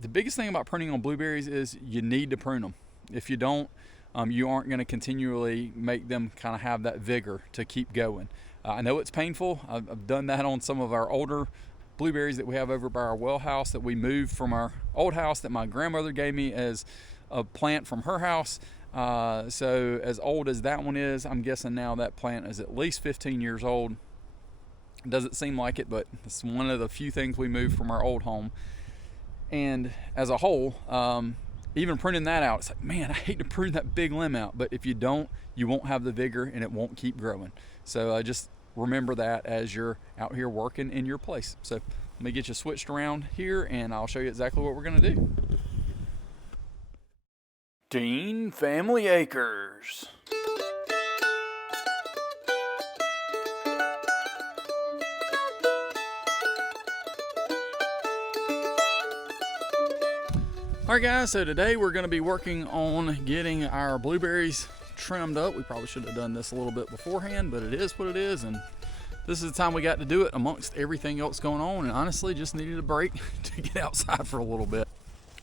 The biggest thing about pruning on blueberries is you need to prune them. If you don't, you aren't going to continually make them kind of have that vigor to keep going. I know it's painful. I've done that on some of our older blueberries that we have over by our well house that we moved from our old house that my grandmother gave me as a plant from her house. So as old as that one is, I'm guessing now that plant is at least 15 years old. It doesn't seem like it, but it's one of the few things we moved from our old home. And as a whole, even pruning that out, it's like, man, I hate to prune that big limb out, but if you don't, you won't have the vigor and it won't keep growing. So just remember that as you're out here working in your place. So let me get you switched around here and I'll show you exactly what we're gonna do. Dean Family Acres. Alright guys, so today we're going to be working on getting our blueberries trimmed up. We probably should have done this a little bit beforehand, but it is what it is, and this is the time we got to do it amongst everything else going on, and honestly just needed a break to get outside for a little bit.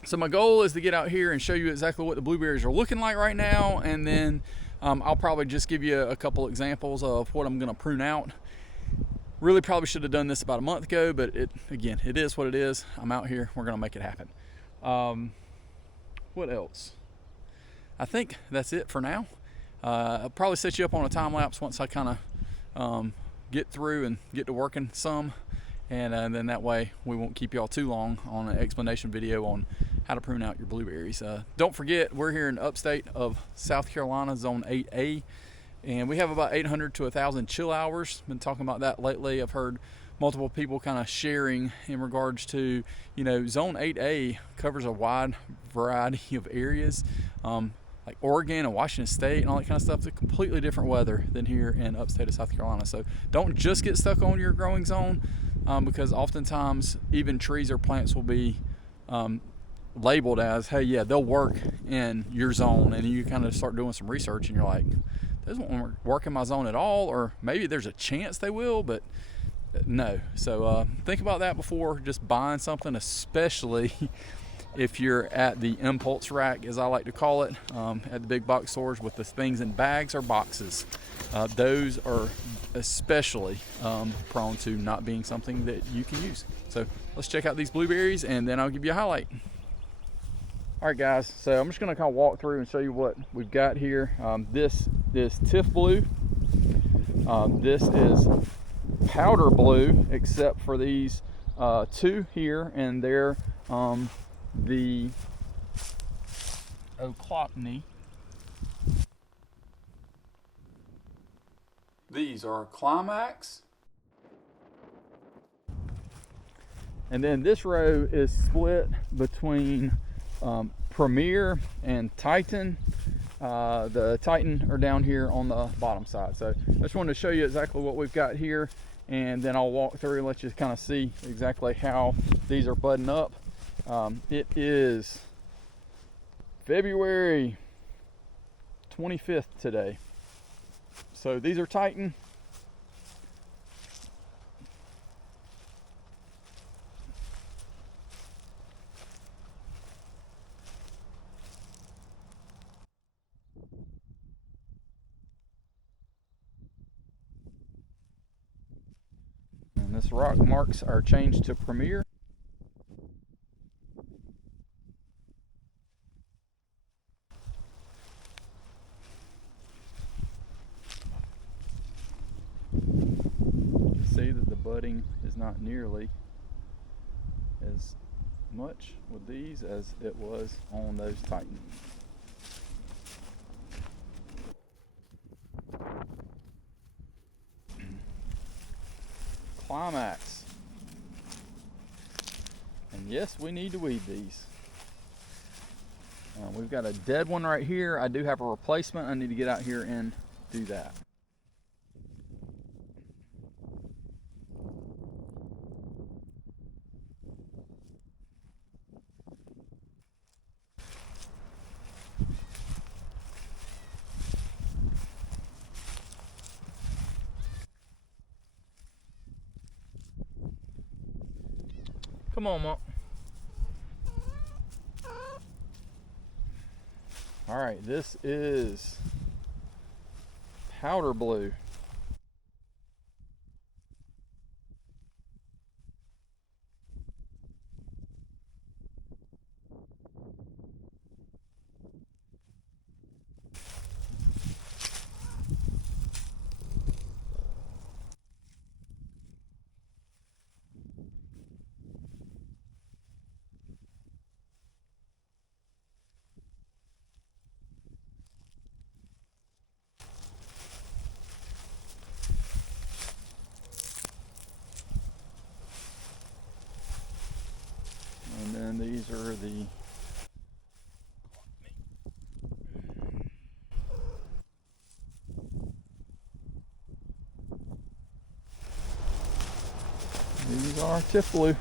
So my goal is to get out here and show you exactly what the blueberries are looking like right now, and then I'll probably just give you a couple examples of what I'm going to prune out. Really probably should have done this about a month ago, but again, it is what it is. I'm out here, we're going to make it happen. What else? I think that's it for now. I'll probably set you up on a time lapse once I kind of get through and get to working some, and then that way we won't keep y'all too long on an explanation video on how to prune out your blueberries. Don't forget, we're here in upstate of South Carolina, zone 8A, and we have about 800 to 1,000 chill hours. Been talking about that lately. I've heard multiple people kind of sharing in regards to, you know, zone 8A covers a wide variety of areas, like Oregon and Washington State and all that kind of stuff. It's a completely different weather than here in upstate of South Carolina. So don't just get stuck on your growing zone, because oftentimes even trees or plants will be labeled as, hey, yeah, they'll work in your zone, and you kind of start doing some research and you're like, those won't work in my zone at all, or maybe there's a chance they will, but no. So think about that before just buying something, especially if you're at the impulse rack, as I like to call it, at the big box stores with the things in bags or boxes. Those are especially prone to not being something that you can use. So let's check out these blueberries and then I'll give you a highlight. All right guys, so I'm just gonna kind of walk through and show you what we've got here. This is Tifblue. This is Powderblue, except for these two here, and they're the Ochlockonee. These are Climax. And then this row is split between Premier and Titan. The Titan are down here on the bottom side. So I just wanted to show you exactly what we've got here, and then I'll walk through and let you kind of see exactly how these are budding up. It is February 25th today. So these are Titan. And this rock marks are changed to Premier. See that the budding is not nearly as much with these as it was on those Titans. Climax. And yes, we need to weed these. We've got a dead one right here. I do have a replacement. I need to get out here and do that. Come on, Mom. All right, this is Powderblue. And then these are the Tifblue.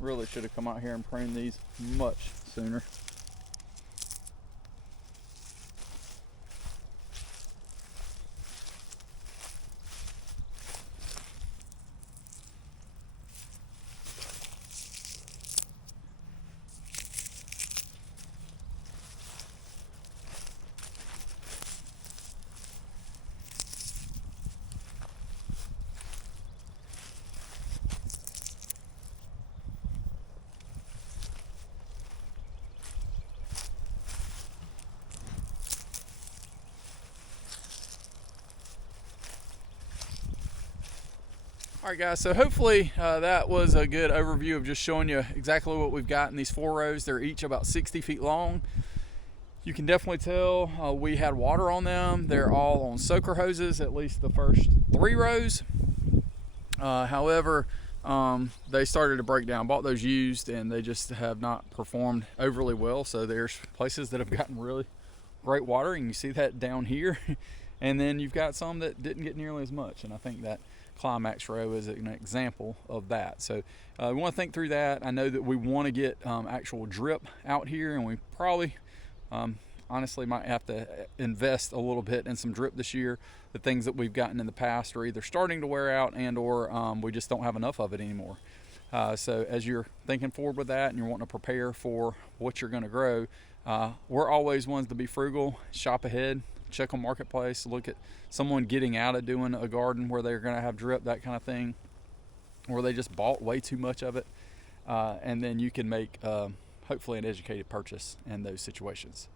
Really should have come out here and pruned these much sooner. All right, guys, so hopefully that was a good overview of just showing you exactly what we've got in these 4 rows. They're each about 60 feet long. You can definitely tell we had water on them. They're all on soaker hoses, at least the first 3 rows. However, they started to break down. Bought those used and they just have not performed overly well. So there's places that have gotten really great water, and you see that down here. And then you've got some that didn't get nearly as much, and I think that Climax row is an example of that. So we want to think through that. I know that we want to get actual drip out here, and we probably honestly might have to invest a little bit in some drip this year. The things that we've gotten in the past are either starting to wear out and or we just don't have enough of it anymore. So as you're thinking forward with that and you're wanting to prepare for what you're going to grow, we're always ones to be frugal, shop ahead, check on Marketplace, look at someone getting out of doing a garden where they're going to have drip, that kind of thing, or they just bought way too much of it, and then you can make hopefully an educated purchase in those situations.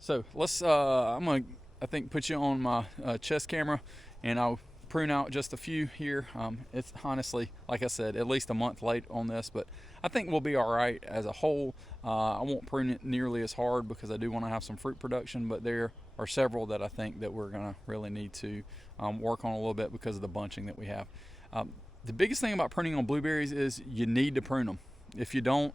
So let's I'm gonna, I think, put you on my chest camera, and I'll prune out just a few here. It's honestly, like I said, at least a month late on this, but I think we'll be all right as a whole. I won't prune it nearly as hard because I do want to have some fruit production, but there are several that I think that we're going to really need to work on a little bit because of the bunching that we have. The biggest thing about pruning on blueberries is you need to prune them. If you don't,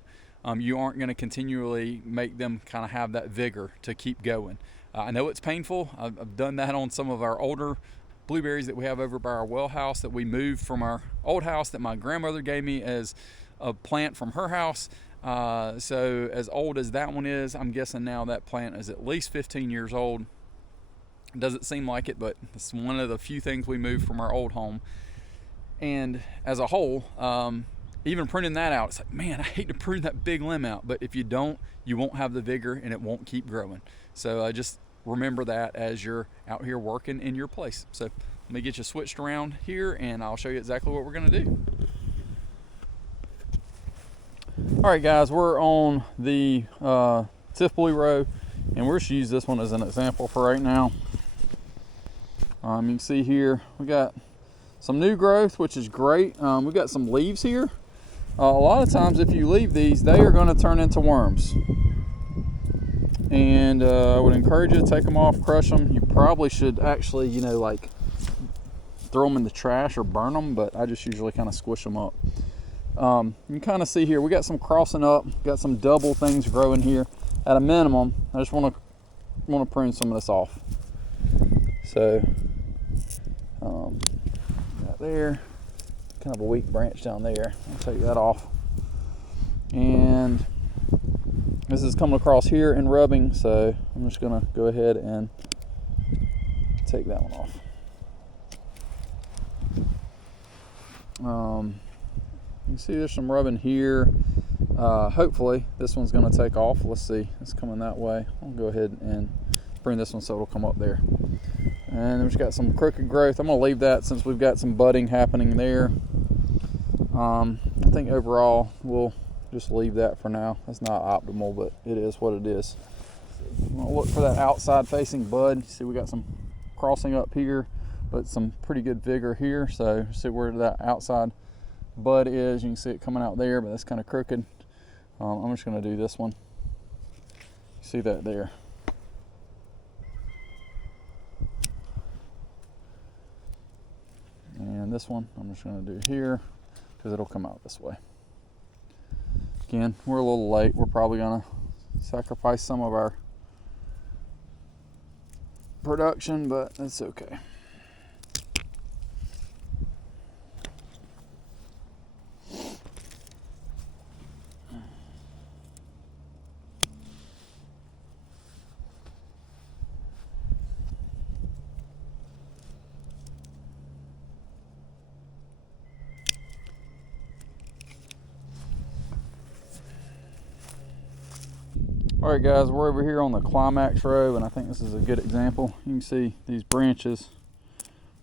you aren't going to continually make them kind of have that vigor to keep going. I know it's painful. I've done that on some of our older blueberries that we have over by our well house that we moved from our old house that my grandmother gave me as a plant from her house. So as old as that one is, I'm guessing now that plant is at least 15 years old. Doesn't seem like it, but it's one of the few things we moved from our old home. And as a whole, even pruning that out, it's like, man, I hate to prune that big limb out, but if you don't, you won't have the vigor and it won't keep growing. So just remember that as you're out here working in your place. So let me get you switched around here and I'll show you exactly what we're gonna do. All right, guys, we're on the Tifblue row, and we're just use this one as an example for right now. You can see here we got some new growth, which is great. We've got some leaves here. A lot of times if you leave these, they are going to turn into worms. And I would encourage you to take them off, crush them. You probably should actually, you know, like throw them in the trash or burn them, but I just usually kind of squish them up. You can kind of see here, we got some crossing up, got some double things growing here. At a minimum, I just want to prune some of this off. So, got there, kind of a weak branch down there. I'll take that off. And this is coming across here and rubbing, so I'm just gonna go ahead and take that one off. You can see there's some rubbing here. Hopefully this one's going to take off. Let's see, it's coming that way. I'll go ahead and bring this one so it'll come up there. And we've got some crooked growth. I'm going to leave that since we've got some budding happening there. I think overall we'll just leave that for now. That's not optimal, but it is what it is. I'm going to look for that outside facing bud. You see we got some crossing up here, but some pretty good vigor here. So see where that outside bud is. You can see it coming out there, but that's kind of crooked. I'm just going to do this one. See that there. And this one I'm just going to do here because it'll come out this way. Again, we're a little late. We're probably going to sacrifice some of our production, but that's okay. Alright guys, we're over here on the Climax row, and I think this is a good example. You can see these branches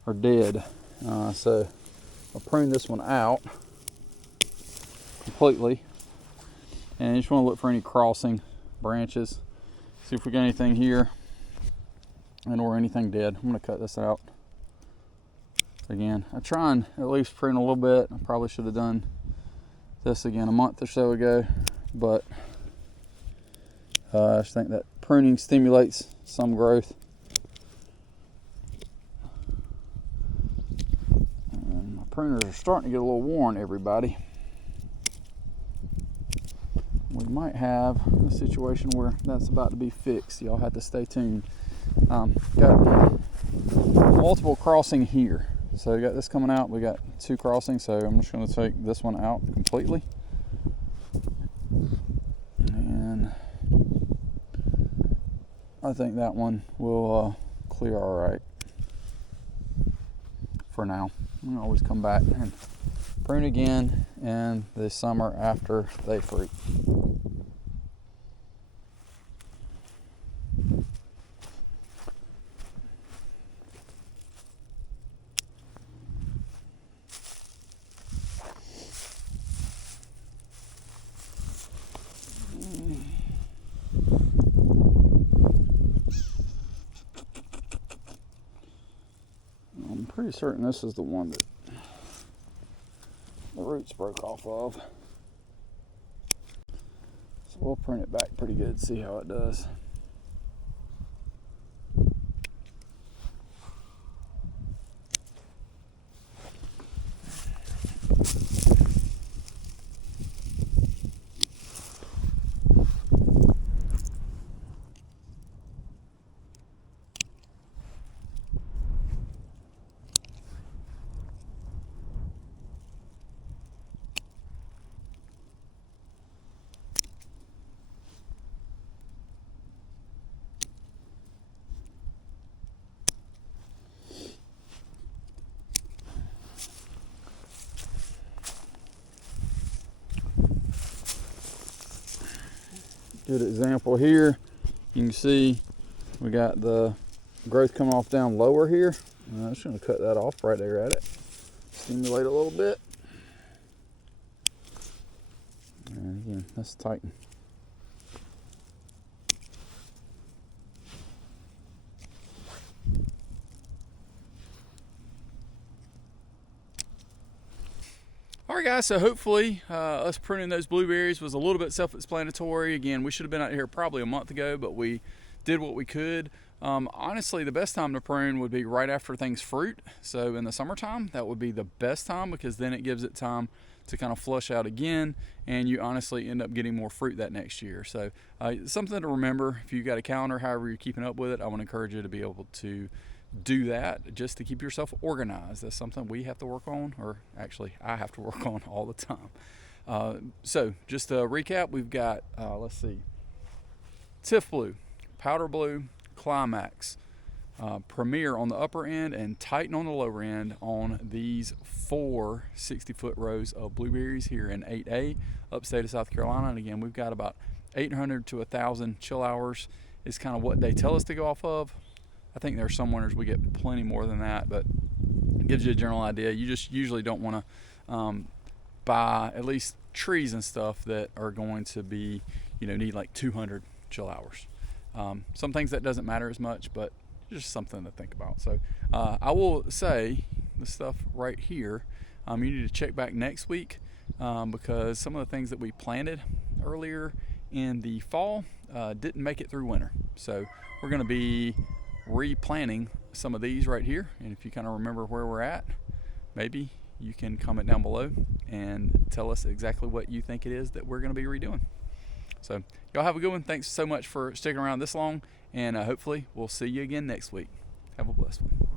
are dead. So I'll prune this one out completely. And you just want to look for any crossing branches. See if we got anything here and or anything dead. I'm going to cut this out. Again, I try and at least prune a little bit. I probably should have done this again a month or so ago, but I just think that pruning stimulates some growth. And my pruners are starting to get a little worn, everybody. We might have a situation where that's about to be fixed. Y'all have to stay tuned. Got multiple crossing here. So we got this coming out. We got 2 crossings, so I'm just going to take this one out completely. And I think that one will clear all right for now. I'm gonna always come back and prune again in the summer after they fruit. Pretty certain this is the one that the roots broke off of. So we'll prune it back pretty good, see how it does. Good example here. You can see we got the growth coming off down lower here. I'm just going to cut that off right there at it. Stimulate a little bit. And again, let's tighten. Alright guys, so hopefully us pruning those blueberries was a little bit self-explanatory. Again, we should have been out here probably a month ago, but we did what we could. Honestly, the best time to prune would be right after things fruit. So in the summertime, that would be the best time, because then it gives it time to kind of flush out again, and you honestly end up getting more fruit that next year. So something to remember. If you got a calendar, however you're keeping up with it, I want to encourage you to be able to do that just to keep yourself organized. That's something we have to work on, or actually I have to work on all the time. So just to recap, we've got let's see, Tifblue, Powderblue, Climax, Premier on the upper end and Titan on the lower end on these 4 60-foot rows of blueberries here in 8A, upstate of South Carolina. And again, we've got about 800 to 1,000 chill hours is kind of what they tell us to go off of. I think there are some winters we get plenty more than that, but it gives you a general idea. You just usually don't want to buy at least trees and stuff that are going to be, need like 200 chill hours. Some things that doesn't matter as much, but just something to think about. So I will say the stuff right here, you need to check back next week because some of the things that we planted earlier in the fall didn't make it through winter. So we're going to be replanting some of these right here. And if you kind of remember where we're at, maybe you can comment down below and tell us exactly what you think it is that we're going to be redoing. So y'all have a good one. Thanks so much for sticking around this long, and hopefully we'll see you again next week. Have a blessed one.